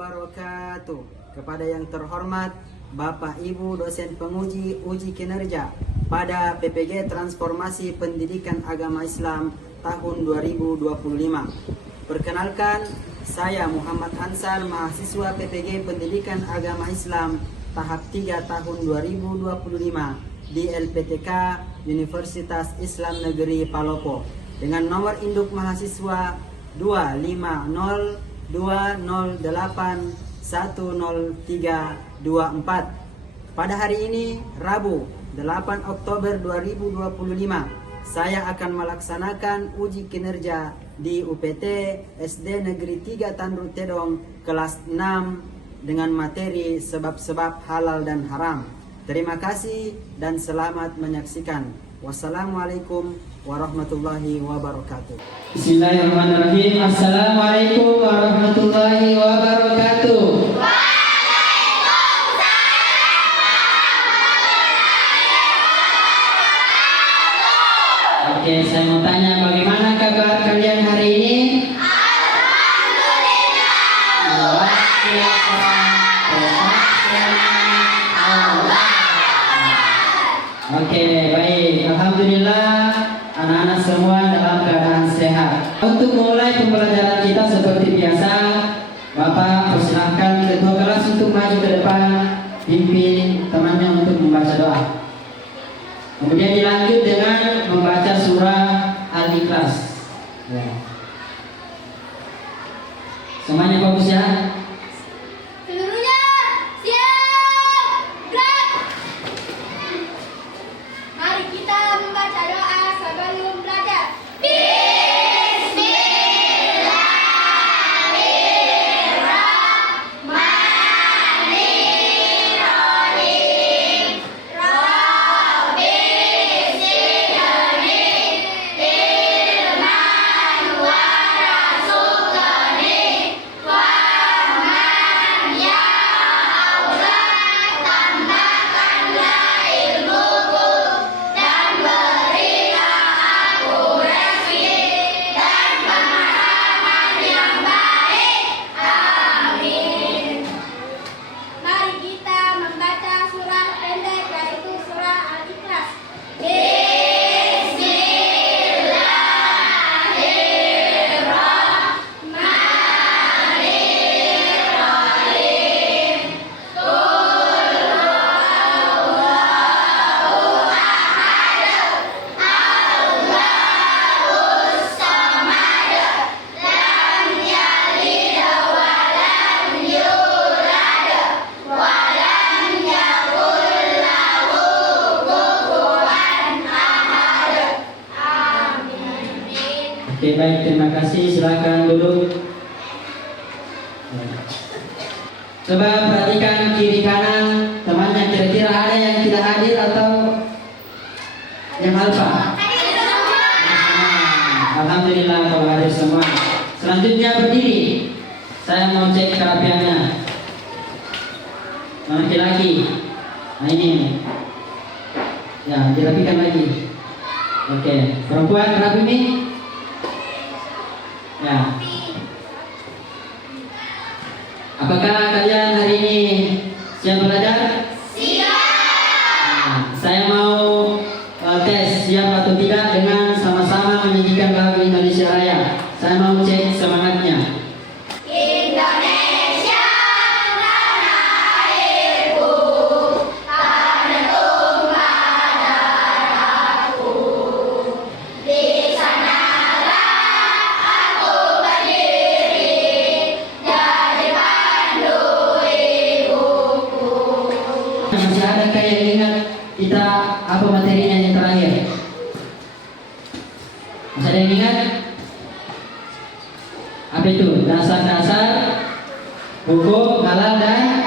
wabarakatuh. Kepada yang terhormat Bapak Ibu dosen penguji uji kinerja pada PPG Transformasi Pendidikan Agama Islam tahun 2025. Perkenalkan, saya Muhammad Ansar, mahasiswa PPG Pendidikan Agama Islam tahap 3 tahun 2025 di LPTK Universitas Islam Negeri Palopo dengan nomor induk mahasiswa 25020810324. Pada hari ini, Rabu 8 Oktober 2025, saya akan melaksanakan uji kinerja di UPT SD Negeri 3 Tandru Tedong kelas 6 dengan materi sebab-sebab halal dan haram. Terima kasih dan selamat menyaksikan. Wassalamualaikum warahmatullahi wabarakatuh. Bismillahirrahmanirrahim. Assalamualaikum warahmatullahi wabarakatuh. Oke, saya mau tanya, bagaimana kabar kalian hari ini? Oke, baik. Alhamdulillah, anak-anak semua dalam keadaan sehat. Untuk mulai pembelajaran kita seperti biasa, Bapak persilahkan ketua kelas untuk maju ke depan, pimpin temannya untuk membaca doa. Kemudian dilanjut dengan membaca surah Al-Ikhlas. Ya. Semuanya fokus ya. Oke, baik, terima kasih. Silakan duduk. Coba perhatikan kiri kanan temannya, kira-kira ada yang tidak hadir atau yang alfa? Alhamdulillah kalau hadir semua. Selanjutnya berdiri. Saya mau cek kerapiannya. Laki-laki. Nah ini. Ya, dirapikan lagi. Oke, perempuan rapi nih. Ya. Apakah kalian hari ini siap belajar? Siap. Nah, saya mau tes siap atau tidak dengan sama-sama menyanyikan lagu Indonesia Raya. Saya mau cek semangatnya. Indonesia tanah airku, tanah tumpah darahku. Di sanalah aku berdiri, jadi pandu ibuku. Masih ada yang ingat kita apa materinya yang terakhir? Masih ada yang ingat? Apa itu? Dasar-dasar hukum halal dan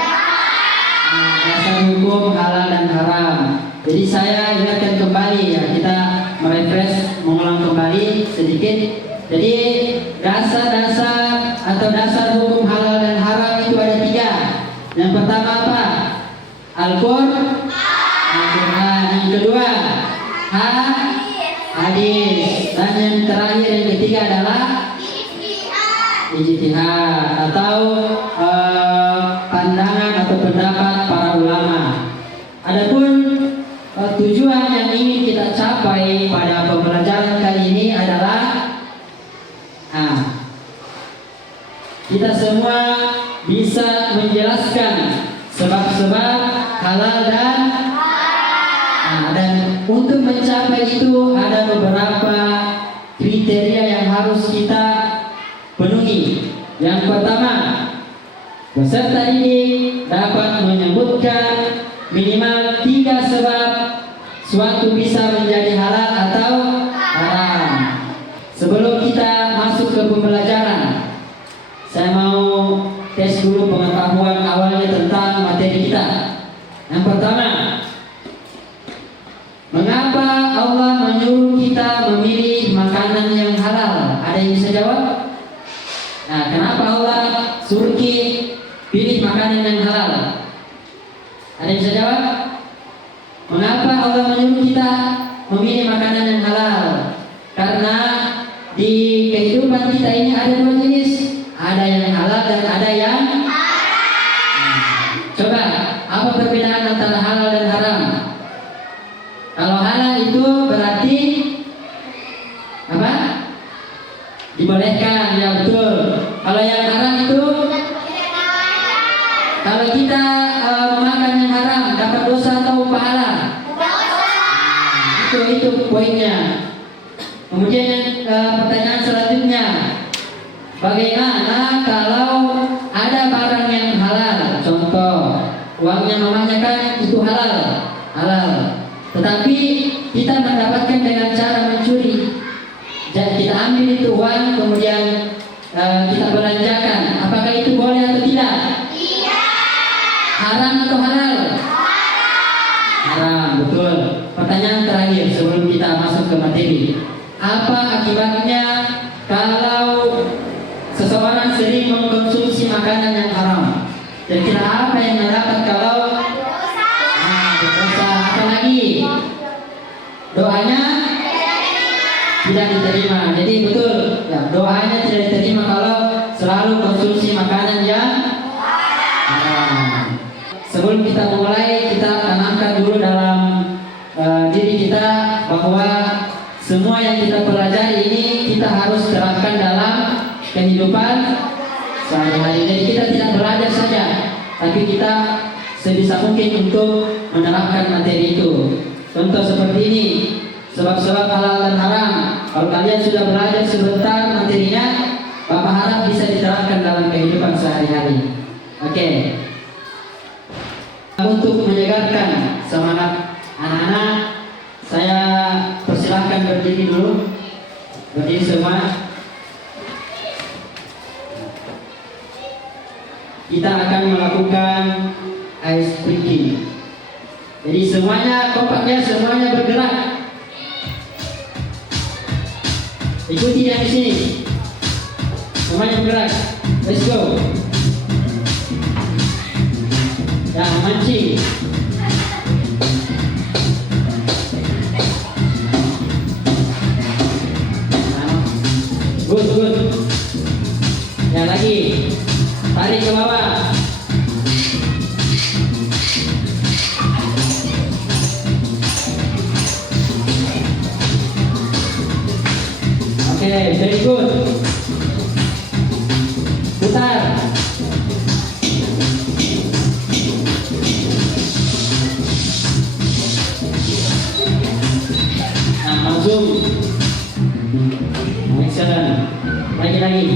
dasar hukum halal dan haram. Jadi saya ingatkan kembali ya, kita merefresh, mengulang kembali sedikit. Jadi dasar-dasar atau dasar hukum halal dan haram itu ada 3. Yang pertama apa? Al-Quran. Yang kedua hadis. Dan yang terakhir, yang ketiga adalah ijtihad atau atau pendapat para ulama. Adapun tujuan yang ingin kita capai pada pembelajaran kali ini adalah kita semua bisa menjelaskan sebab-sebab halal dan untuk mencapai itu ada beberapa kriteria yang harus kita penuhi. Yang pertama, peserta didik dapat menyebutkan minimal 3 sebab suatu bisa menjadi halal atau haram. Sebelum kita masuk ke pembelajaran, saya mau tes dulu pengetahuan awalnya tentang materi kita. Yang pertama, mengapa Allah menyuruh kita memilih makanan yang halal? Ada yang bisa jawab? Nah, kenapa Allah suruh kita pilih makanan yang halal? Ada yang bisa jawab? Mengapa Allah menyuruh kita memilih makanan yang halal? Karena di kehidupan kita ini ada 2 jenis, ada yang halal dan ada yang coba, apa perbedaan antara halal dan haram? Kalau halal itu berarti apa? Dibolehkan, ya betul. Kalau yang haram itu, kalau kita memakan yang haram dapat dosa atau pahala? Itu poinnya. Kemudian pertanyaan selanjutnya, bagaimana kalau ada barang yang halal? Contoh, uangnya mamanya kan itu halal. Tetapi kita mendapatkan dengan cara mencuri. Jadi kita ambil itu uang, kemudian kita belanjakan. Apakah itu boleh atau tidak? Tidak. Haram atau halal? Haram, betul. Pertanyaan terakhir sebelum kita masuk ke materi. Apa akibatnya kalau seseorang sering mengkonsumsi makanan yang haram? Kira-kira apa yang mendapat kalau berdosa? Apa lagi? Doanya tidak diterima. Jadi betul, ya, doanya tidak diterima kalau selalu konsumsi makanan yang haram. Sebelum kita mulai, kita tanamkan dulu dalam diri kita bahwa semua yang kita pelajari ini kita harus terapkan dalam kehidupan sehari-hari. Jadi kita tidak belajar saja, tapi kita sebisa mungkin untuk menerapkan materi itu. Contoh seperti ini, sebab-sebab halal dan haram. Kalau kalian sudah belajar sebentar materinya, Bapak harap bisa diterapkan dalam kehidupan sehari-hari. Oke. Untuk menyegarkan semangat anak-anak, saya persilahkan berdiri dulu. Berdiri semua. Kita akan melakukan ice breaking. Jadi semuanya kompaknya, semuanya bergerak. Ikuti yang di sini. Semuanya bergerak. Let's go. Ya, mancing. Good. Ya, lagi. Tarik ke bawah. Oke, very good. Putar. Nah, langsung. Excellent. Lagi.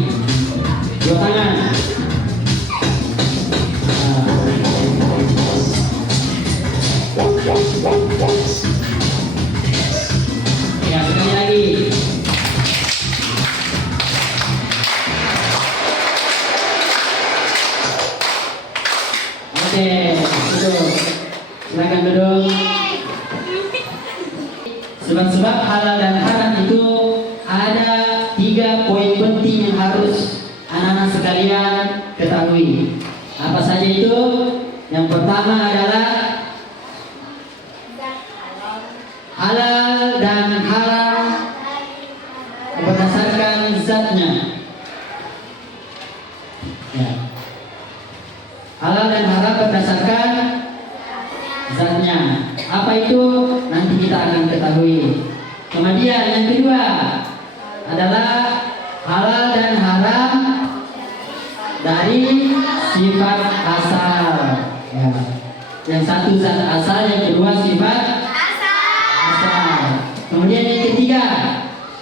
2 tangan. Ya, sekali lagi. Oke, duduk. Silakan duduk. Sebab-sebab halal dan haram itu ada 3 poin penting yang harus anak-anak sekalian ketahui. Apa saja itu? Yang pertama adalah halal dan haram berdasarkan zatnya. Ya. Halal dan haram berdasarkan berdasarkan zatnya. Apa itu? Nanti kita akan ketahui. Kemudian yang kedua adalah halal dan haram dari sifat asal. Ya. Yang satu zat asal, yang kedua sifat asal. Kemudian yang ketiga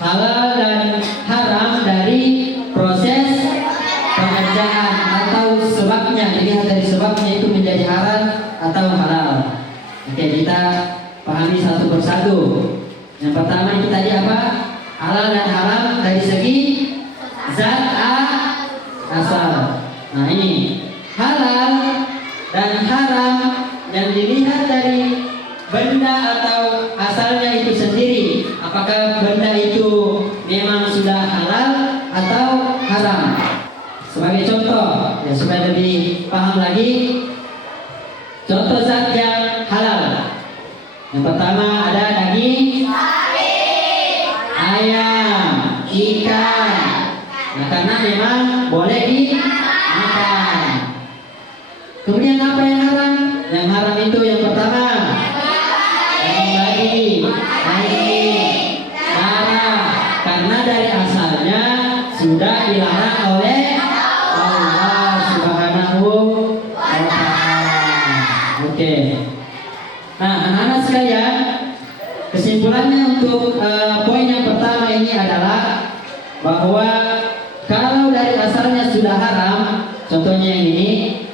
halal dan haram dari proses pengerjaan atau sebabnya. Dilihat dari sebabnya itu menjadi halal atau halal. Oke, kita pahami satu persatu. Yang pertama itu tadi apa? Halal dan haram dari segi zat asal. Nah ini halal dan haram yang dilihat dari benda atau asalnya itu sendiri. Apakah benda itu memang sudah halal atau haram? Sebagai contoh, ya supaya lebih paham lagi, contoh zat yang halal. Yang pertama ada daging, ayam, ikan. Nah, karena memang boleh dimakan. Kemudian apa yang haram? Yang haram itu yang pertama daging, darah. Karena dari asalnya sudah dilarang oleh Allah Subhanahu wa Ta'ala. Oke. Nah, anak-anak sekalian, kesimpulannya untuk poin yang pertama ini adalah bahwa kalau dari asalnya sudah haram, contohnya yang ini,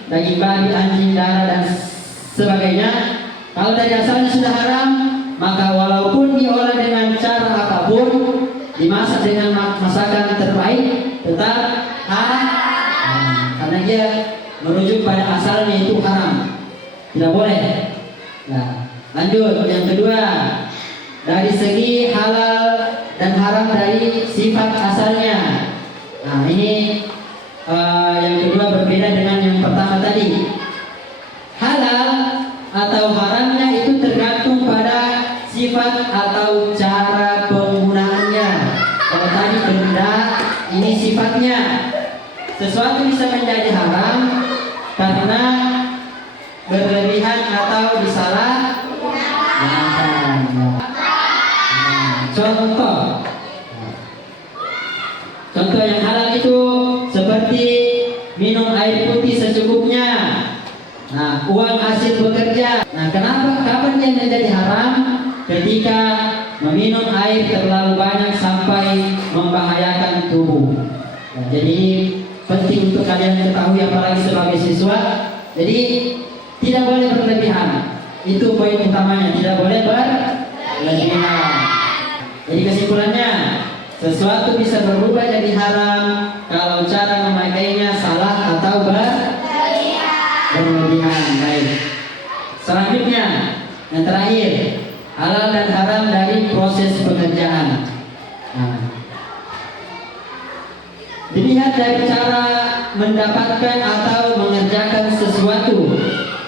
daging babi, anjing, darah dan sebagainya, kalau dari asalnya sudah haram, maka walaupun diolah dengan cara apapun, dimasak dengan masakan terbaik, tetap haram. Karena dia merujuk pada asalnya itu haram, tidak boleh. Nah, lanjut yang kedua, dari segi halal dan haram dari sifat asalnya. Nah ini yang kedua berbeda dengan yang pertama tadi. Halal atau haramnya itu tergantung pada sifat atau cara penggunaannya. Kalau tadi benda, ini sifatnya. Sesuatu bisa menjadi haram karena berlebihan atau disalahgunakan. Contoh yang halal itu seperti minum air putih secukupnya. Nah, uang hasil bekerja. Nah, kapan dia menjadi haram? Ketika meminum air terlalu banyak sampai membahayakan tubuh. Nah, jadi penting untuk kalian ketahui, apalagi sebagai siswa. Jadi tidak boleh berlebihan. Itu poin utamanya, tidak boleh berlebihan. Jadi kesimpulannya, sesuatu bisa berubah jadi haram kalau cara memakainya salah atau berlebihan. Baik. Selanjutnya, yang terakhir, halal dan haram dari proses pengerjaan. Nah, dilihat dari cara mendapatkan atau mengerjakan sesuatu.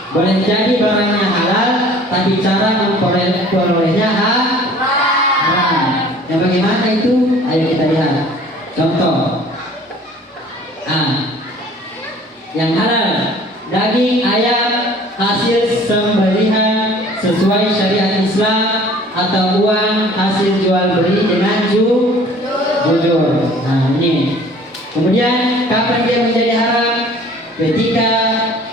Boleh jadi barangnya halal, tapi cara memperolehnya haram. Yang bagaimana itu? Ayo kita lihat. Contoh. Yang halal, daging ayam hasil sembelihan sesuai syariat Islam atau uang hasil jual beli dengan jujur. Nah ini. Kemudian kapan dia menjadi haram? Ketika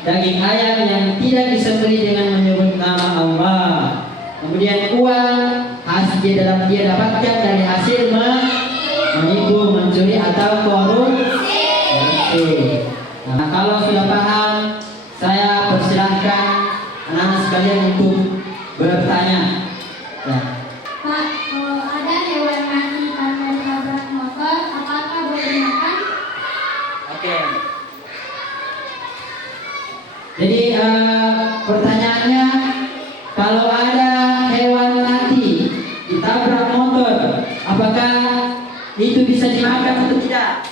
daging ayam yang tidak disembelih dengan menyebut nama Allah. Kemudian uang hasil dia dapatkan dari hasil menipu, mencuri atau korupsi. Nah, kalau sudah paham, saya persilahkan anak-anak sekalian untuk bertanya. Ya. Pak, kalau ada hewan mati karena ditabrak motor, apakah boleh dimakan? Oke. Jadi pertanyaannya, kalau ada hewan mati ditabrak motor, apakah itu bisa dimakan atau tidak?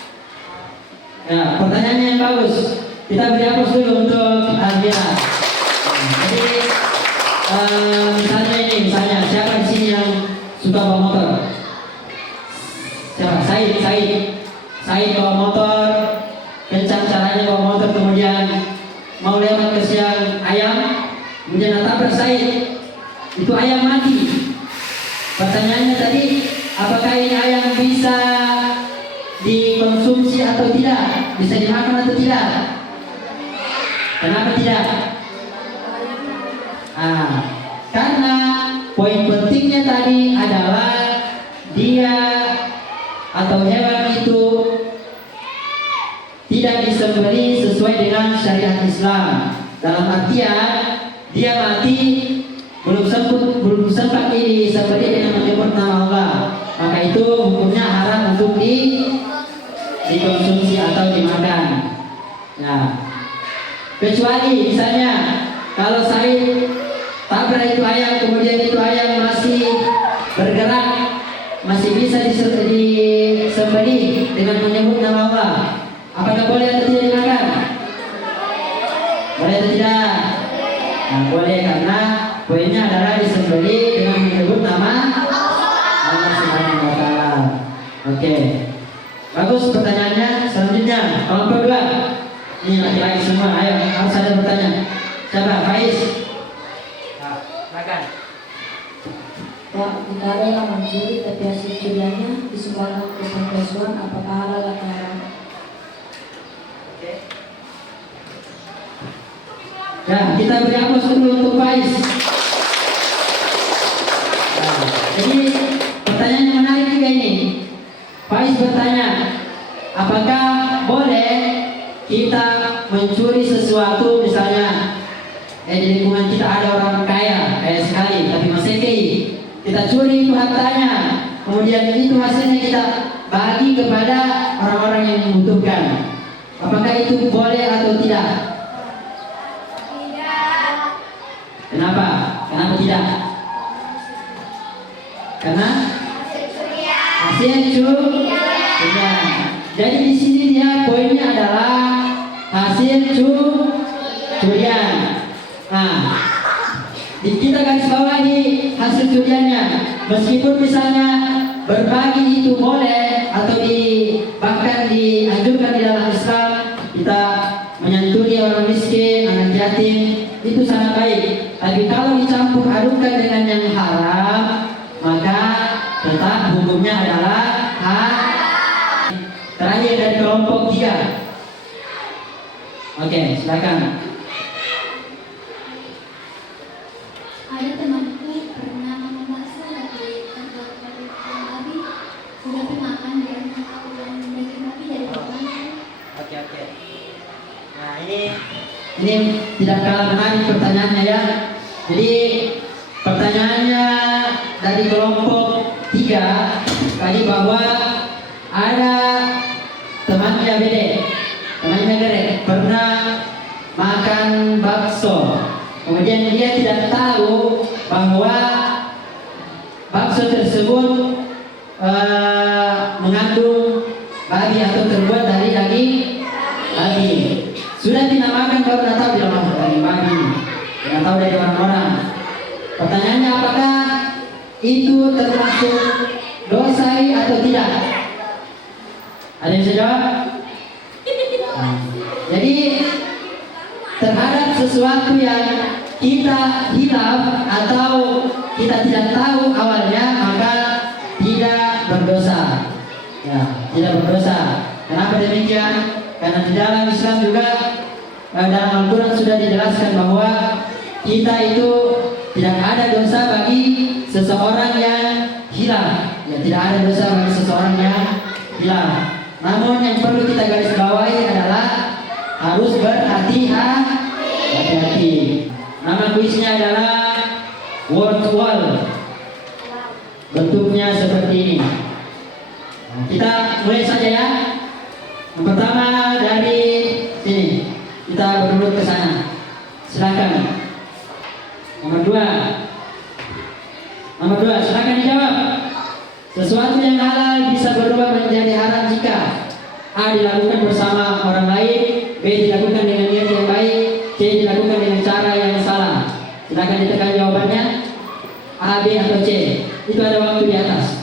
Ya, pertanyaannya yang bagus. Kita beri aplaus dulu untuk Alvira. Jadi misalnya siapa di sini yang suka bawa motor? Siapa? Said bawa motor, kencang caranya bawa motor, kemudian mau lewat ke siang tidak? Bisa dimakan atau tidak? Kenapa tidak? Karena poin pentingnya tadi adalah dia atau hewan itu tidak disembelih sesuai dengan syariat Islam. Dalam artian dia mati belum sempat disembelih dengan menyebut nama Allah, maka itu hukumnya haram untuk dikonsumsi atau dimakan. Nah, kecuali misalnya kalau Said tabrak itu ayam, kemudian itu ayam masih bergerak, masih bisa disembelih dengan menyebut nama Allah, apakah boleh atau tidak dimakan? Boleh atau tidak? Nah, boleh, karena poinnya adalah disembelih dengan menyebut nama Allah Subhanahu wa Ta'ala. Oke, bagus pertanyaannya. Selanjutnya kelompok 2. Ini laki-laki semua, ayo harus ada bertanya. Siapa? Faiz. Makan. Pak, jika ada yang mencuri tapi hasil curiannya disumbangkan ke panti asuhan, apakah halal atau haram? Oke. Ya, kita beri aplaus dulu untuk Faiz. Nah, jadi pertanyaan yang menarik juga ini. Faiz bertanya, apakah boleh kita mencuri sesuatu, misalnya di lingkungan kita ada orang kaya sekali tapi masih kita curi itu hartanya, kemudian itu hasilnya kita bagi kepada orang-orang yang membutuhkan, apakah itu boleh atau tidak? Tidak. Kenapa? Kenapa tidak? Karena hasil curian. Jadi di sini dia poinnya adalah hasil curian. Nah, kita garis bawahi hasil curiannya. Meskipun misalnya berbagi itu boleh atau bahkan dianjurkan di dalam Islam, kita menyantuni orang miskin, anak yatim, itu sangat baik. Tapi kalau dicampur adukan dengan yang haram, maka tetap hukumnya adalah haram. Terakhir dari kelompok 3. Oke, silakan. Ada temanku pernah makan bakso tapi terbuat dari daging babi. Sudah makan dan tahu yang daging babi dari mana? Oke. Nah, ini tidak kalah menarik pertanyaannya ya. Jadi pertanyaannya dari kelompok 3 tadi bahwa ada temannya Bede pernah makan bakso, kemudian dia tidak tahu bahwa bakso tersebut mengandung babi atau terbuat dari daging babi. Sudah dinamakan baru tidak tahu dia dari babi, tidak tahu dari orang-orang. Pertanyaannya, apakah itu termasuk dosa atau tidak? Ada yang bisa jawab? Jadi terhadap sesuatu yang kita hilaf atau kita tidak tahu awalnya, maka tidak berdosa. Ya, tidak berdosa. Kenapa demikian? Karena di dalam Islam juga dalam Al-Quran sudah dijelaskan bahwa kita itu tidak ada dosa bagi seseorang yang hilaf. Ya, tidak ada dosa bagi seseorang yang hilaf. Namun yang perlu kita garis bawahi adalah harus berhati-hati. Nama kuisnya adalah word wall. Bentuknya seperti ini. Nah, kita mulai saja ya. Yang pertama dari sini, kita berurut ke sana. Silakan. Nomor 2, silakan dijawab. Sesuatu yang halal bisa berubah menjadi haram jika A. dilakukan bersama orang lain, B. dilakukan dengan niat yang baik, C. dilakukan dengan cara yang salah. Silakan ditekan jawabannya, A, B, atau C. Itu ada waktu di atas.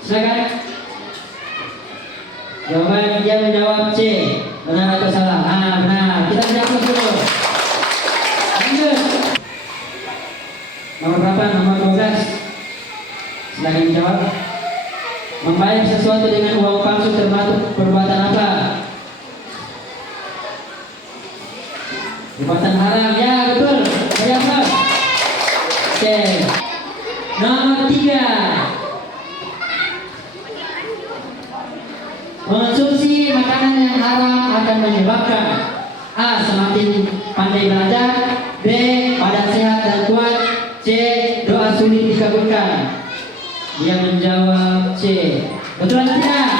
Silakan. Jawaban dia menjawab C. Benar atau salah? Benar. Kita jawab dulu. Lanjut. Nomor berapa? Nomor 12. Silakan dijawab. Membayar sesuatu sesuatu dengan uang palsu termasuk perbuatan apa? Perbuatan haram. Ya, betul. Saya apa? Oke. Nomor 3. Mengonsumsi makanan yang haram akan menyebabkan A. Semakin pandai belajar, B. Badan sehat dan kuat, C. Doa sulit dikabulkan. Dia menjawab C. Betul atau tidak?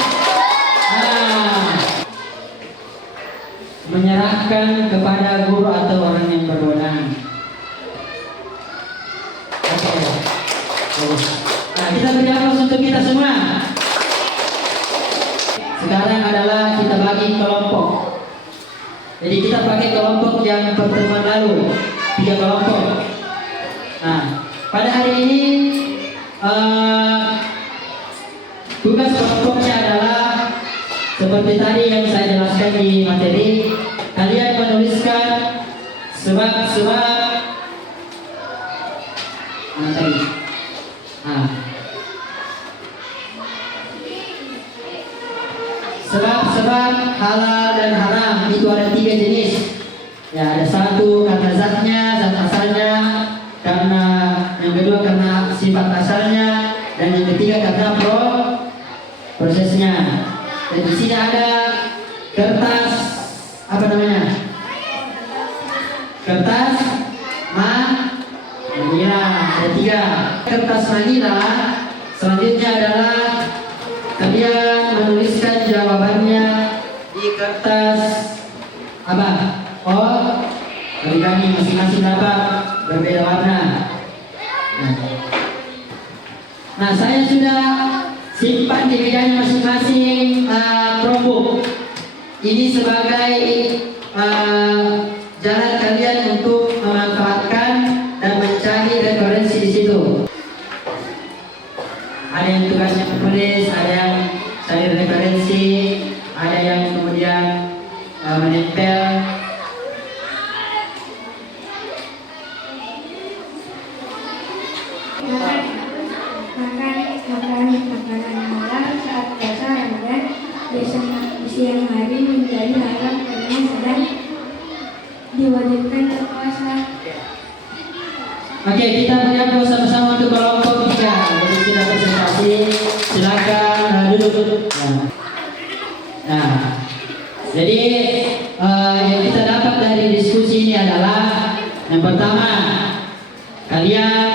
Menyerahkan kepada guru atau orang yang berwenang. Oke. Nah, kita beri aplaus untuk kita semua. Sekarang adalah kita bagi kelompok. Jadi kita pakai kelompok yang pertemuan lalu, 3 kelompok. Nah, pada hari ini tugas kelompoknya adalah seperti tadi yang saya jelaskan di materi. Kalian menuliskan sebab-sebab sebab-sebab halal dan haram itu ada 3 jenis. Ya, ada 1 karena zatnya, zat asalnya, karena yang kedua karena sifat asalnya, dan yang ketiga karena prosesnya. Dan di sini ada kertas apa namanya? Kertas manila, ada 3 kertas manila. Selanjutnya adalah kalian menuliskan jawabannya di kertas apa? Origami, masing-masing dapat berbeda warna. Nah, saya sudah simpan di mejanya masing-masing Chromebook. Ini sebagai jalan kalian untuk memanfaatkan dan mencari referensi di situ. Ada yang tugasnya menulis, ada yang cari referensi, ada yang kemudian menempel. Makanan halal saat puasa Ramadan biasanya di siang hari menjadi haram karena sedang diwajibkan berpuasa. Oke, kita beri sama-sama untuk kelompok 3. Jadi sudah presentasi, silakan duduk. Nah, jadi yang kita dapat dari diskusi ini adalah yang pertama, kalian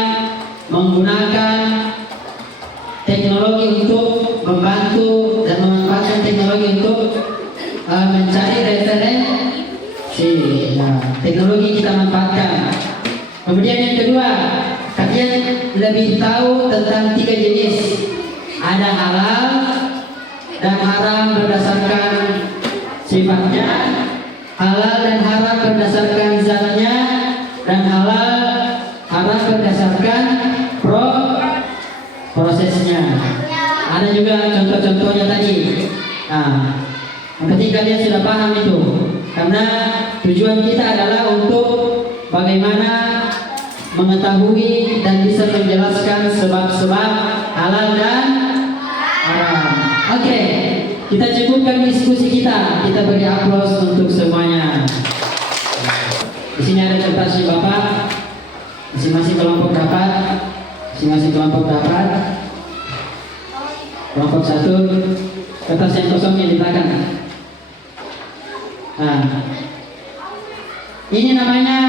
menggunakan teknologi untuk membantu dan memanfaatkan teknologi untuk mencari referensi. Nah, teknologi kita manfaatkan. Kemudian yang kedua, kalian lebih tahu tentang 3 jenis. Ada halal dan haram berdasarkan sifatnya, halal dan haram berdasarkan zatnya, dan halal haram berdasarkan prosesnya. Ada juga contoh-contohnya tadi. Nah, yang penting kalian sudah paham itu, karena tujuan kita adalah untuk bagaimana mengetahui dan bisa menjelaskan sebab-sebab halal dan haram. Oke, kita cukupkan diskusi kita. Kita beri aplaus untuk semuanya. Di sini ada kertasnya Bapak. Masing-masing kelompok dapat. Kelompok 1, kertas yang kosongnya di belakang. Nah, ini namanya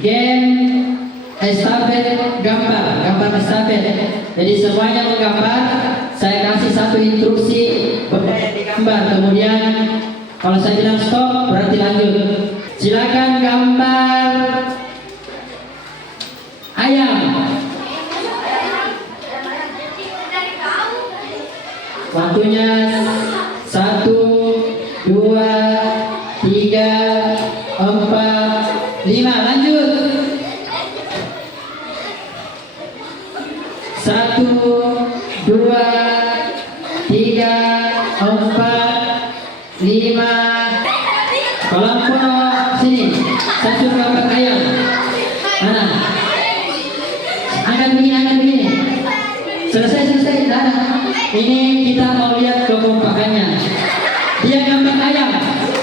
game estafet gambar estafet. Jadi semuanya menggambar. Saya kasih 1 instruksi berdaya digambar. Kemudian kalau saya bilang stop berarti lanjut. Silakan gambar ayam. Waktunya 1, 2, 3, 4, 5. Lanjut. 1, 2, 3, 4, 5. Kelompok sini. Saya suruh gambar ayam. Mana? Angkat begini. Selesai. Dah. Ini kita mau lihat kekompakannya. Dia gambar ayam.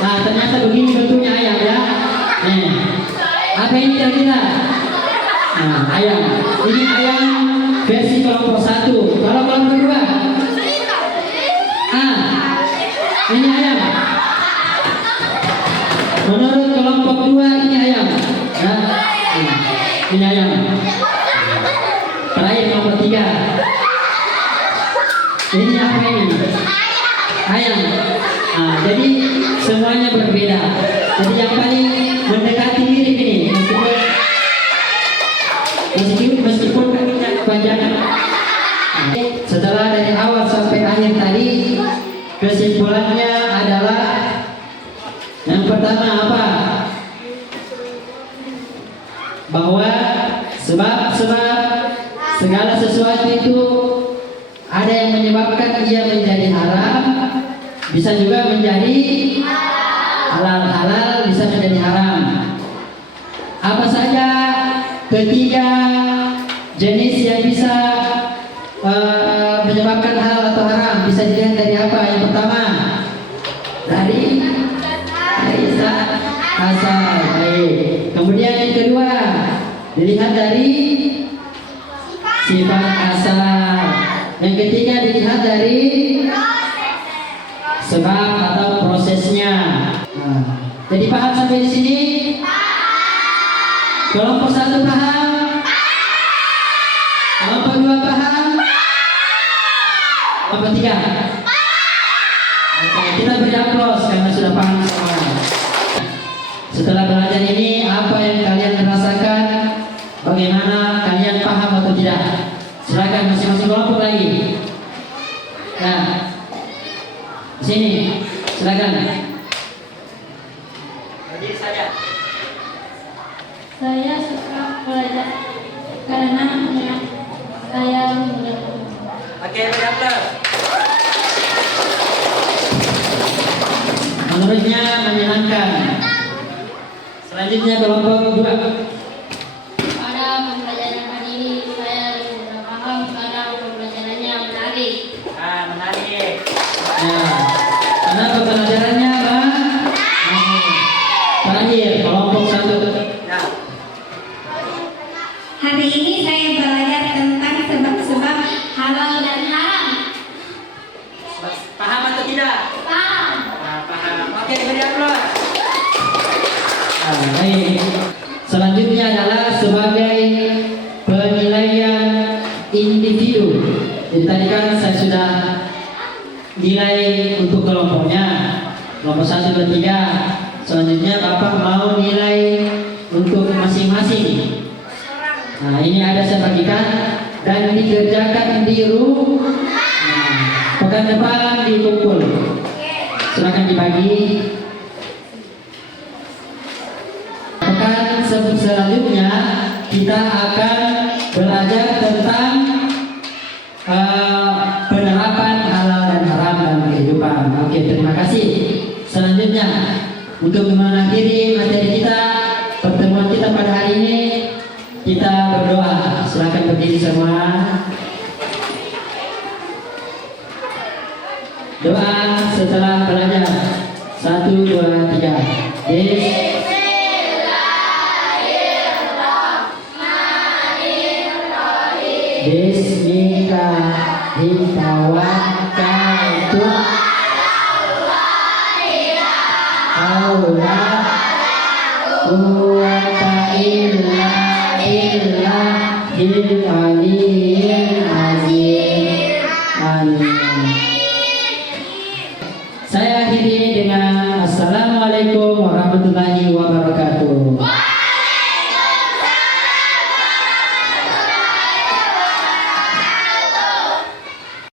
Nah, ternyata begini bentuknya ayam ya. Nih. Apa ini kira-kira? Nah, ayam. Ini ayam versi kelompok 1. Kalau kelompok 2? Ini ayam. Menurut kelompok 2 ini ayam. Ya. Ini ayam. Terakhir kelompok 3. Ini apa ini? Ayam. Nah, jadi semuanya berbeda. Jadi yang paling mendekati mirip ini, meskipun kakinya kepanjangan. Nah, setelah dari awal sampai akhir tadi, kesimpulannya adalah yang pertama apa? Bahwa sebab-sebab segala sesuatu itu ada yang menyebabkan ia menjadi haram, bisa juga menjadi halal. Halal bisa menjadi haram. Apa saja ketiga jenis yang bisa menyebabkan halal atau haram? Bisa dilihat dari apa? Yang pertama dari asal. Baik. Kemudian yang kedua dilihat dari sifat asal. Yang ketiga dilihat dari sebab atau prosesnya. Nah, jadi paham sampai di sini? Kelompok 1 paham? Kelompok 2 paham? Kelompok 3? Oke, kita beri aplaus karena sudah paham semua. Setelah belajar ini, apa yang kalian rasakan? Bagaimana kalian paham atau tidak? Silakan masing-masing kelompok lagi. Nah, sini, silakan. Berdiri saja. Saya suka belajar karena saya menyenangkan. Oke, beri aplaus. Menurutnya menyenangkan. Selanjutnya kelompok 2. Pada pembelajaran hari ini saya sudah paham karena pembelajarannya menarik. Menarik. Nah, kenapa pembelajarannya apa? Terakhir kelompok 1. Nah. Hari ini saya belajar tentang sebab-sebab halal dan haram. Paham atau tidak? Paham. Nah, paham. Oke, beri aplaus. Baik. Selanjutnya adalah sebagai penilaian individu. Jadi tadi kan saya sudah nilai untuk kelompoknya, kelompok 1, 2, 3. Selanjutnya Bapak mau nilai untuk masing-masing. Nah, ini ada saya bagikan dan dikerjakan di rumah. Nah, pekan depan dikumpul. Silakan dibagi. Pekan selanjutnya kita akan belajar tentang penerapan halal dan haram dalam kehidupan. Oke, terima kasih. Selanjutnya untuk mengakhiri materi kita, pertemuan kita pada hari ini, kita berdoa. Silakan berdiri semua. Doa setelah belajar. 1, 2, 3. Bismillahirrahmanirrahim. La quwwata illa billahil aliyyil azim. Amin. Saya akhiri dengan assalamualaikum warahmatullahi wabarakatuh.